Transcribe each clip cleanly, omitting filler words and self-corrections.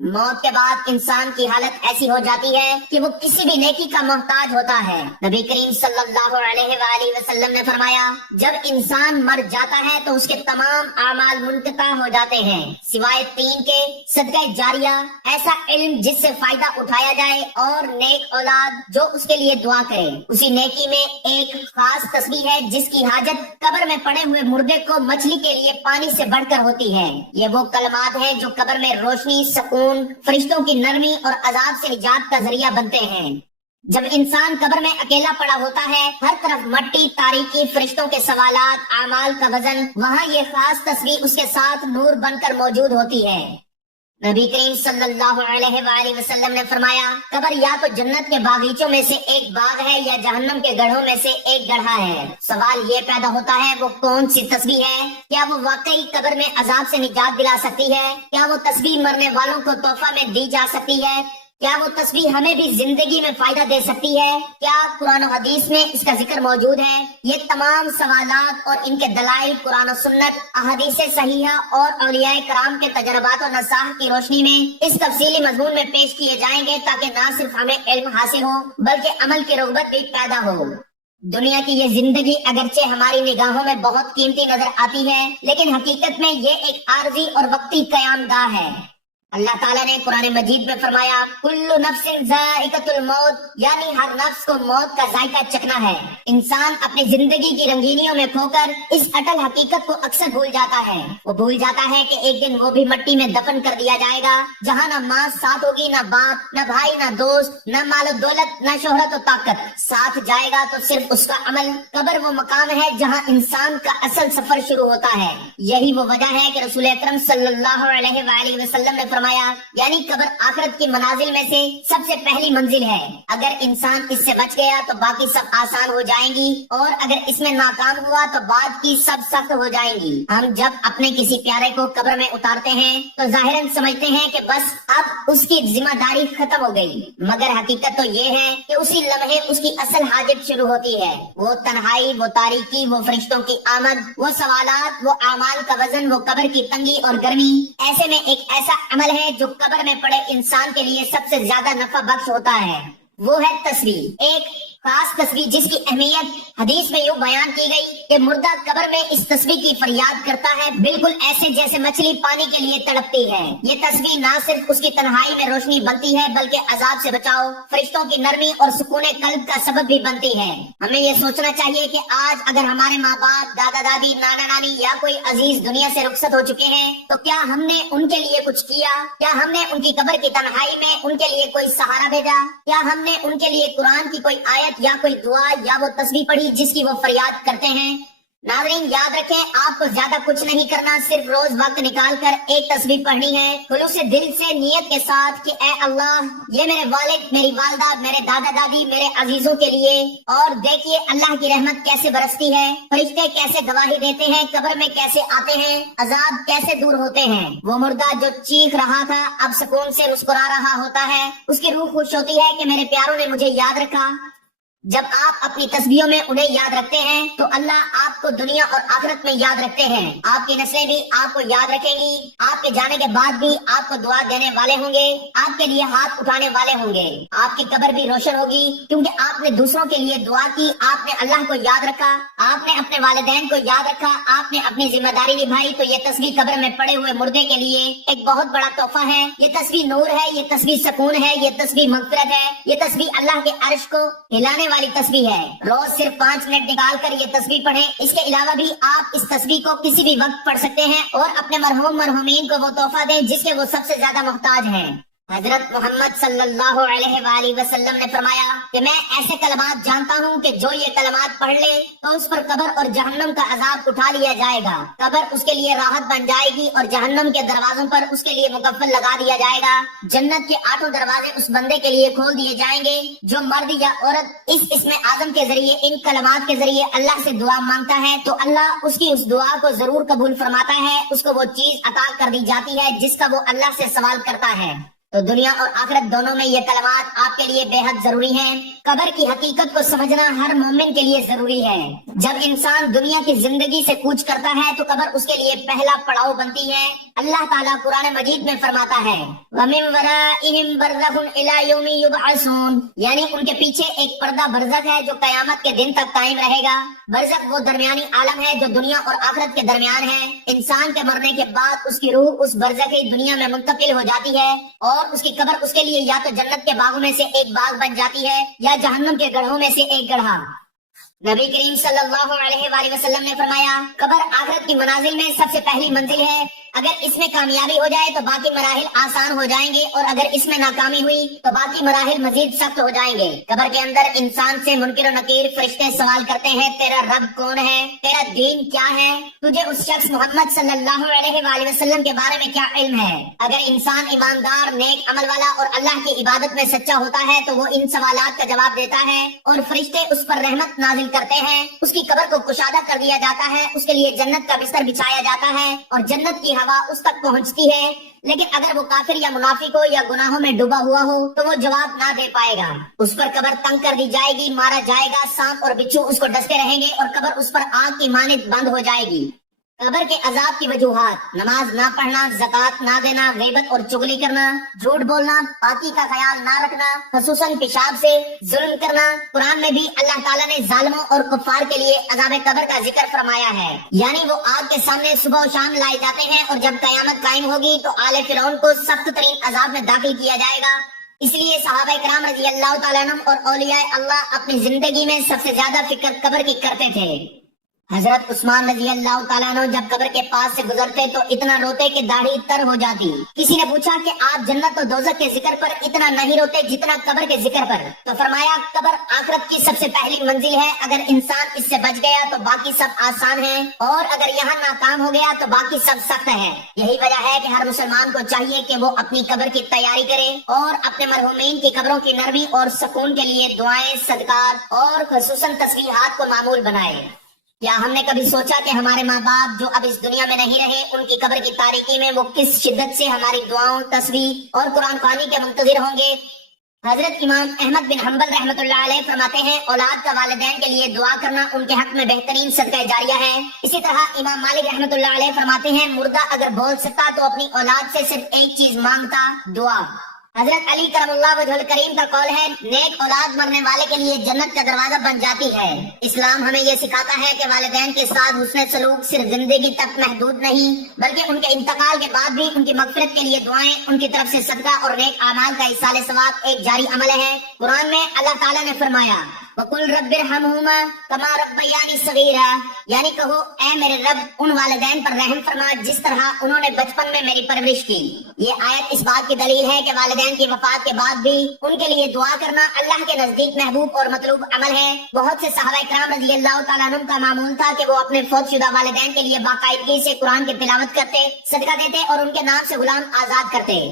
موت کے بعد انسان کی حالت ایسی ہو جاتی ہے کہ وہ کسی بھی نیکی کا محتاج ہوتا ہے۔ نبی کریم صلی اللہ علیہ وآلہ وسلم نے فرمایا، جب انسان مر جاتا ہے تو اس کے تمام اعمال منقطع ہو جاتے ہیں سوائے 3 کے: صدقہ جاریہ، ایسا علم جس سے فائدہ اٹھایا جائے، اور نیک اولاد جو اس کے لیے دعا کرے۔ اسی نیکی میں ایک خاص تسبیح ہے جس کی حاجت قبر میں پڑے ہوئے مردے کو مچھلی کے لیے پانی سے بڑھ کر ہوتی ہے۔ یہ وہ کلمات ہیں جو قبر میں روشنی، سکون، فرشتوں کی نرمی اور عذاب سے نجات کا ذریعہ بنتے ہیں۔ جب انسان قبر میں اکیلا پڑا ہوتا ہے، ہر طرف مٹی، تاریکی، فرشتوں کے سوالات، اعمال کا وزن، وہاں یہ خاص تصویر اس کے ساتھ نور بن کر موجود ہوتی ہے۔ نبی کریم صلی اللہ علیہ وآلہ وسلم نے فرمایا، قبر یا تو جنت کے باغیچوں میں سے ایک باغ ہے یا جہنم کے گڑھوں میں سے ایک گڑھا ہے۔ سوال یہ پیدا ہوتا ہے، وہ کون سی تسبیح ہے؟ کیا وہ واقعی قبر میں عذاب سے نجات دلا سکتی ہے؟ کیا وہ تسبیح مرنے والوں کو تحفہ میں دی جا سکتی ہے؟ کیا وہ تسبیح ہمیں بھی زندگی میں فائدہ دے سکتی ہے؟ کیا قرآن و حدیث میں اس کا ذکر موجود ہے؟ یہ تمام سوالات اور ان کے دلائل قرآن و سنت، احادیث صحیحہ اور اولیاء کرام کے تجربات و نصائح کی روشنی میں اس تفصیلی مضمون میں پیش کیے جائیں گے، تاکہ نہ صرف ہمیں علم حاصل ہو بلکہ عمل کی رغبت بھی پیدا ہو۔ دنیا کی یہ زندگی اگرچہ ہماری نگاہوں میں بہت قیمتی نظر آتی ہے، لیکن حقیقت میں یہ ایک عارضی اور وقتی قیام گاہ ہے۔ اللہ تعالیٰ نے قرآن مجید میں فرمایا، کل نفس ذائقۃ الموت، یعنی ہر نفس کو موت کا ذائقہ چکھنا ہے۔ انسان اپنی زندگی کی رنگینیوں میں کھو کر اس اٹل حقیقت کو اکثر بھول جاتا ہے۔ وہ بھول جاتا ہے کہ ایک دن وہ بھی مٹی میں دفن کر دیا جائے گا، جہاں نہ ماں ساتھ ہوگی، نہ باپ، نہ بھائی، نہ دوست، نہ مال و دولت، نہ شہرت و طاقت۔ ساتھ جائے گا تو صرف اس کا عمل۔ قبر وہ مقام ہے جہاں انسان کا اصل سفر شروع ہوتا ہے۔ یہی وہ وجہ ہے کہ رسول اکرم صلی اللہ علیہ وآلہ وسلم نے فرمایا، یعنی قبر آخرت کی منازل میں سے سب سے پہلی منزل ہے۔ اگر انسان اس سے بچ گیا تو باقی سب آسان ہو جائیں گی، اور اگر اس میں ناکام ہوا تو بعد کی سب سخت ہو جائیں گی۔ ہم جب اپنے کسی پیارے کو قبر میں اتارتے ہیں تو ظاہراً سمجھتے ہیں کہ بس اب اس کی ذمہ داری ختم ہو گئی، مگر حقیقت تو یہ ہے کہ اسی لمحے اس کی اصل حاجت شروع ہوتی ہے۔ وہ تنہائی، وہ تاریکی، وہ فرشتوں کی آمد، وہ سوالات، وہ اعمال کا وزن، وہ قبر کی تنگی اور گرمی۔ ایسے میں ایک ایسا عمل ہے جو قبر میں پڑے انسان کے لیے سب سے زیادہ نفع بخش ہوتا ہے، وہ ہے تسبیح۔ ایک خاص تسبیح جس کی اہمیت حدیث میں یوں بیان کی گئی کہ مردہ قبر میں اس تسبیح کی فریاد کرتا ہے، بالکل ایسے جیسے مچھلی پانی کے لیے تڑپتی ہے۔ یہ تسبیح نہ صرف اس کی تنہائی میں روشنی بنتی ہے بلکہ عذاب سے بچاؤ، فرشتوں کی نرمی اور سکون قلب کا سبب بھی بنتی ہے۔ ہمیں یہ سوچنا چاہیے کہ آج اگر ہمارے ماں باپ، دادا دادی، نانا نانی یا کوئی عزیز دنیا سے رخصت ہو چکے ہیں تو کیا ہم نے ان کے لیے کچھ کیا؟ کیا ہم نے ان کی قبر کی تنہائی میں ان کے لیے کوئی سہارا بھیجا؟ کیا ہم نے ان کے لیے قرآن کی کوئی آیت یا کوئی دعا یا وہ تسبیح پڑھی جس کی وہ فریاد کرتے ہیں؟ ناظرین یاد رکھیں، آپ کو زیادہ کچھ نہیں کرنا، صرف روز وقت نکال کر ایک تسبیح پڑھنی ہے، خلوص دل سے، نیت کے ساتھ کہ اے اللہ، یہ میرے والد، میری والدہ، میرے دادا دادی، میرے عزیزوں کے لیے۔ اور دیکھیے اللہ کی رحمت کیسے برستی ہے، فرشتے کیسے گواہی دیتے ہیں، قبر میں کیسے آتے ہیں، عذاب کیسے دور ہوتے ہیں۔ وہ مردہ جو چیخ رہا تھا اب سکون سے مسکرا رہا ہوتا ہے، اس کی روح خوش ہوتی ہے کہ میرے پیاروں نے مجھے یاد رکھا۔ جب آپ اپنی تسبیحوں میں انہیں یاد رکھتے ہیں تو اللہ آپ کو دنیا اور آخرت میں یاد رکھتے ہیں۔ آپ کی نسلیں بھی آپ کو یاد رکھیں گی، آپ کے جانے کے بعد بھی آپ کو دعا دینے والے ہوں گے، آپ کے لیے ہاتھ اٹھانے والے ہوں گے۔ آپ کی قبر بھی روشن ہوگی کیونکہ آپ نے دوسروں کے لیے دعا کی، آپ نے اللہ کو یاد رکھا، آپ نے اپنے والدین کو یاد رکھا، آپ نے اپنی ذمہ داری نبھائی۔ تو یہ تسبیح قبر میں پڑے ہوئے مردے کے لیے ایک بہت بڑا تحفہ ہے۔ یہ تسبیح نور ہے، یہ تسبیح سکون ہے، یہ تسبیح مغفرت ہے، یہ تسبیح اللہ کے عرش کو ہلانے والی تسبیح ہے۔ روز صرف 5 منٹ نکال کر یہ تسبیح پڑھیں۔ اس کے علاوہ بھی آپ اس تسبیح کو کسی بھی وقت پڑھ سکتے ہیں اور اپنے مرحومین کو وہ تحفہ دیں جس کے وہ سب سے زیادہ محتاج ہیں۔ حضرت محمد صلی اللہ علیہ وآلہ وسلم نے فرمایا کہ میں ایسے کلمات جانتا ہوں کہ جو یہ کلمات پڑھ لے تو اس پر قبر اور جہنم کا عذاب اٹھا لیا جائے گا، قبر اس کے لیے راحت بن جائے گی اور جہنم کے دروازوں پر اس کے لیے مکفل لگا دیا جائے گا۔ جنت کے 8 دروازے اس بندے کے لیے کھول دیے جائیں گے جو مرد یا عورت اس اسم اعظم کے ذریعے، ان کلمات کے ذریعے اللہ سے دعا مانگتا ہے تو اللہ اس کی اس دعا کو ضرور قبول فرماتا ہے، اس کو وہ چیز عطا کر دی جاتی ہے جس کا وہ اللہ سے سوال کرتا ہے۔ تو دنیا اور آخرت دونوں میں یہ کلمات آپ کے لیے بے حد ضروری ہیں۔ قبر کی حقیقت کو سمجھنا ہر مومن کے لیے ضروری ہے۔ جب انسان دنیا کی زندگی سے کوچ کرتا ہے تو قبر اس کے لیے پہلا پڑاؤ بنتی ہے۔ اللہ تعالیٰ قرآن مجید میں فرماتا ہے وَمِن وَرَائِهِمْ بَرْزَخٌ إِلَى يَوْمِ يُبْعَثُونَ، یعنی ان کے پیچھے ایک پردہ برزخ ہے جو قیامت کے دن تک قائم رہے گا۔ برزخ وہ درمیانی عالم ہے جو دنیا اور آخرت کے درمیان ہے۔ انسان کے مرنے کے بعد اس کی روح اس برزخی دنیا میں منتقل ہو جاتی ہے اور اس کی قبر اس کے لیے یا تو جنت کے باغوں میں سے ایک باغ بن جاتی ہے یا جہنم کے گڑھوں میں سے ایک گڑھا۔ نبی کریم صلی اللہ علیہ وآلہ وسلم نے فرمایا قبر آخرت کی منازل میں سب سے پہلی منزل ہے۔ اگر اس میں کامیابی ہو جائے تو باقی مراحل آسان ہو جائیں گے اور اگر اس میں ناکامی ہوئی تو باقی مراحل مزید سخت ہو جائیں گے۔ قبر کے اندر انسان سے منکر و نکیر فرشتے سوال کرتے ہیں تیرا رب کون ہے، تیرا دین کیا ہے، تجھے اس شخص محمد صلی اللہ علیہ وآلہ وسلم کے بارے میں کیا علم ہے۔ اگر انسان ایماندار، نیک عمل والا اور اللہ کی عبادت میں سچا ہوتا ہے تو وہ ان سوالات کا جواب دیتا ہے اور فرشتے اس پر رحمت نازل کرتے ہیں، اس کی قبر کو کشادہ کر دیا جاتا ہے، اس کے لیے جنت کا بستر بچھایا جاتا ہے اور جنت کی ہوا اس تک پہنچتی ہے۔ لیکن اگر وہ کافر یا منافق ہو یا گناہوں میں ڈوبا ہوا ہو تو وہ جواب نہ دے پائے گا۔ اس پر قبر تنگ کر دی جائے گی، مارا جائے گا، سانپ اور بچھو اس کو ڈستے رہیں گے اور قبر اس پر آگ کی مانند بند ہو جائے گی۔ قبر کے عذاب کی وجوہات: نماز نہ پڑھنا، زکوٰۃ نہ دینا، غیبت اور چغلی کرنا، جھوٹ بولنا، پاکی کا خیال نہ رکھنا، خصوصاً پیشاب سے ظلم کرنا۔ قرآن میں بھی اللہ تعالیٰ نے ظالموں اور کفار کے لیے عذاب قبر کا ذکر فرمایا ہے، یعنی وہ آگ کے سامنے صبح و شام لائے جاتے ہیں اور جب قیامت قائم ہوگی تو آل فرعون کو سخت ترین عذاب میں داخل کیا جائے گا۔ اس لیے صحابہ کرام رضی اللہ تعالیٰ عنہم اور اولیاء اللہ اپنی زندگی میں سب سے زیادہ فکر قبر کی کرتے تھے۔ حضرت عثمان رضی اللہ تعالیٰ عنہ جب قبر کے پاس سے گزرتے تو اتنا روتے کہ داڑھی تر ہو جاتی۔ کسی نے پوچھا کہ آپ جنت و دوزخ کے ذکر پر اتنا نہیں روتے جتنا قبر کے ذکر پر؟ تو فرمایا قبر آخرت کی سب سے پہلی منزل ہے، اگر انسان اس سے بچ گیا تو باقی سب آسان ہے اور اگر یہاں ناکام ہو گیا تو باقی سب سخت ہے۔ یہی وجہ ہے کہ ہر مسلمان کو چاہیے کہ وہ اپنی قبر کی تیاری کرے اور اپنے مرحومین کی قبروں کی نرمی اور سکون کے لیے دعائیں، صدقات اور خصوصاً تسبیحات کو معمول بنائے۔ کیا ہم نے کبھی سوچا کہ ہمارے ماں باپ جو اب اس دنیا میں نہیں رہے، ان کی قبر کی تاریکی میں وہ کس شدت سے ہماری دعاؤں، تسبیح اور قرآن خوانی کے منتظر ہوں گے؟ حضرت امام احمد بن حنبل رحمۃ اللہ علیہ فرماتے ہیں اولاد کا والدین کے لیے دعا کرنا ان کے حق میں بہترین صدقہ جاریہ ہے۔ اسی طرح امام مالک رحمۃ اللہ علیہ فرماتے ہیں مردہ اگر بول سکتا تو اپنی اولاد سے صرف ایک چیز مانگتا، دعا۔ حضرت علی کرم اللہ وجہ الکریم کا قول ہے نیک اولاد مرنے والے کے لیے جنت کا دروازہ بن جاتی ہے۔ اسلام ہمیں یہ سکھاتا ہے کہ والدین کے ساتھ حسن سلوک صرف زندگی تک محدود نہیں بلکہ ان کے انتقال کے بعد بھی ان کی مغفرت کے لیے دعائیں، ان کی طرف سے صدقہ اور نیک اعمال کا ایصال ثواب ایک جاری عمل ہے۔ قرآن میں اللہ تعالیٰ نے فرمایا وَقُلْ رَبِّ ارْحَمْهُمَا كَمَا رَبَّيَانِي صَغِيرًا، یعنی کہو اے میرے رب ان والدین پر رحم فرما جس طرح انہوں نے بچپن میں میری پرورش کی۔ یہ آیت اس بات کی دلیل ہے کہ والدین کی وفات کے بعد بھی ان کے لیے دعا کرنا اللہ کے نزدیک محبوب اور مطلوب عمل ہے۔ بہت سے صحابہ کرام رضی اللہ تعالیٰ عنہم کا معمول تھا کہ وہ اپنے فوت شدہ والدین کے لیے باقاعدگی سے قرآن کی تلاوت کرتے، صدقہ دیتے اور ان کے نام سے غلام آزاد کرتے۔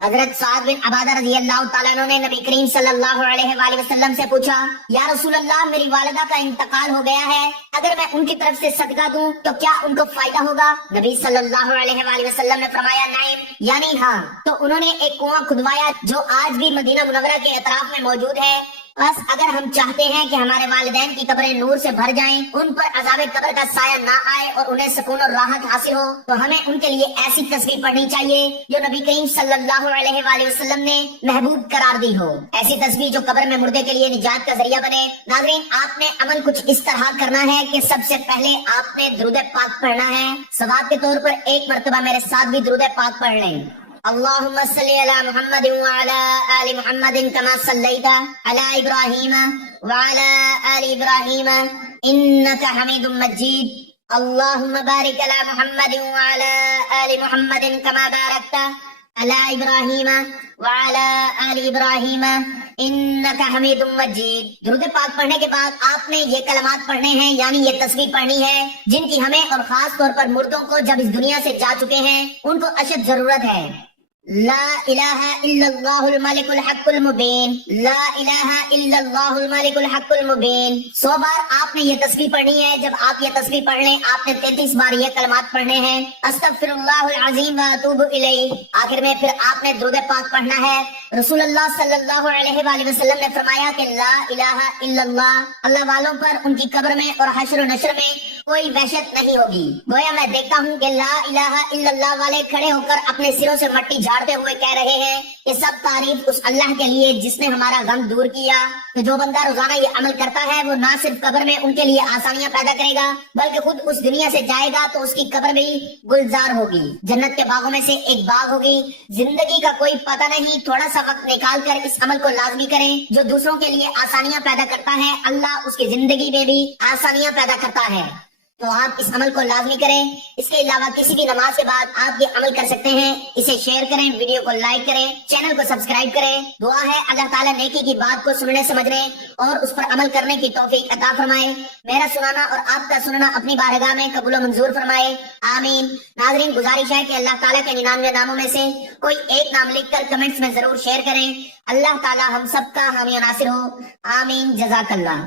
حضرت سعد بن عبادہ رضی اللہ تعالیٰ عنہ نے نبی کریم صلی اللہ علیہ وآلہ وسلم سے پوچھا یا رسول اللہ میری والدہ کا انتقال ہو گیا ہے، اگر میں ان کی طرف سے صدقہ دوں تو کیا ان کو فائدہ ہوگا؟ نبی صلی اللہ علیہ وآلہ وسلم نے فرمایا نعم، یعنی ہاں۔ تو انہوں نے ایک کنواں کھدوایا جو آج بھی مدینہ منورہ کے اطراف میں موجود ہے۔ بس اگر ہم چاہتے ہیں کہ ہمارے والدین کی قبریں نور سے بھر جائیں، ان پر عذاب قبر کا سایہ نہ آئے اور انہیں سکون اور راحت حاصل ہو، تو ہمیں ان کے لیے ایسی تصویر پڑھنی چاہیے جو نبی کریم صلی اللہ علیہ وآلہ وسلم نے محبوب قرار دی ہو، ایسی تصویر جو قبر میں مردے کے لیے نجات کا ذریعہ بنے۔ ناظرین، آپ نے عمل کچھ اس طرح کرنا ہے کہ سب سے پہلے آپ نے درود پاک پڑھنا ہے۔ ثواب کے طور پر ایک مرتبہ میرے ساتھ بھی درود پاک پڑھ لیں۔ اللهم صل على محمد وعلى آل محمد كما صليت على إبراهيم وعلى آل إبراهيم إنك حميد مجيد اللهم بارك على محمد وعلى آل محمد كما باركت على إبراهيم وعلى آل إبراهيم إنك حميد مجيد۔ درود پاک پڑھنے کے بعد آپ نے یہ کلمات پڑھنے ہیں، یعنی یہ تصویر پڑھنی ہے جن کی ہمیں اور خاص طور پر مردوں کو جب اس دنیا سے جا چکے ہیں ان کو اشد ضرورت ہے۔ لا الہ الا اللہ الملک الحق المبین، لا الہ الا اللہ الملک الحق المبین 100 بار آپ نے یہ تسبیح پڑھنی ہے۔ جب آپ یہ تسبیح پڑھ لیں آپ نے 33 بار یہ کلمات پڑھنے ہیں، استغفر اللہ العظیم واتوب الیہ۔ آخر میں پھر آپ نے درود پاک پڑھنا ہے۔ رسول اللہ صلی اللہ علیہ وآلہ وسلم نے فرمایا کہ لا الہ الا اللہ، اللہ والوں پر ان کی قبر میں اور حشر و نشر میں کوئی وحشت نہیں ہوگی۔ گویا میں دیکھتا ہوں کہ لا الہ الا اللہ والے کھڑے ہو کر اپنے سروں سے مٹی جھاڑتے ہوئے کہہ رہے ہیں کہ سب تعریف اس اللہ کے لیے جس نے ہمارا غم دور کیا۔ تو جو بندہ روزانہ یہ عمل کرتا ہے وہ نہ صرف قبر میں ان کے لیے آسانیاں پیدا کرے گا بلکہ خود اس دنیا سے جائے گا تو اس کی قبر بھی گلزار ہوگی، جنت کے باغوں میں سے ایک باغ ہوگی۔ زندگی کا کوئی پتہ نہیں، تھوڑا سا وقت نکال کر اس عمل کو لازمی کریں۔ جو دوسروں کے لیے آسانیاں پیدا کرتا ہے اللہ اس کی زندگی میں بھی آسانیاں پیدا کرتا ہے۔ تو آپ اس عمل کو لازمی کریں۔ اس کے علاوہ کسی بھی نماز کے بعد آپ یہ عمل کر سکتے ہیں۔ اسے شیئر کریں، ویڈیو کو لائک کریں، چینل کو سبسکرائب کریں۔ دعا ہے اللہ تعالیٰ نیکی کی بات کو سننے سمجھنے اور اس پر عمل کرنے کی توفیق عطا فرمائے۔ میرا سنانا اور آپ کا سننا اپنی بارگاہ میں قبول و منظور فرمائے، آمین۔ ناظرین گزارش ہے کہ اللہ تعالیٰ کے 99 ناموں میں سے کوئی ایک نام لکھ کر کمنٹس میں ضرور شیئر کریں۔ اللہ تعالیٰ ہم سب کا حامی و ناصر ہو، آمین۔ جزاک اللہ۔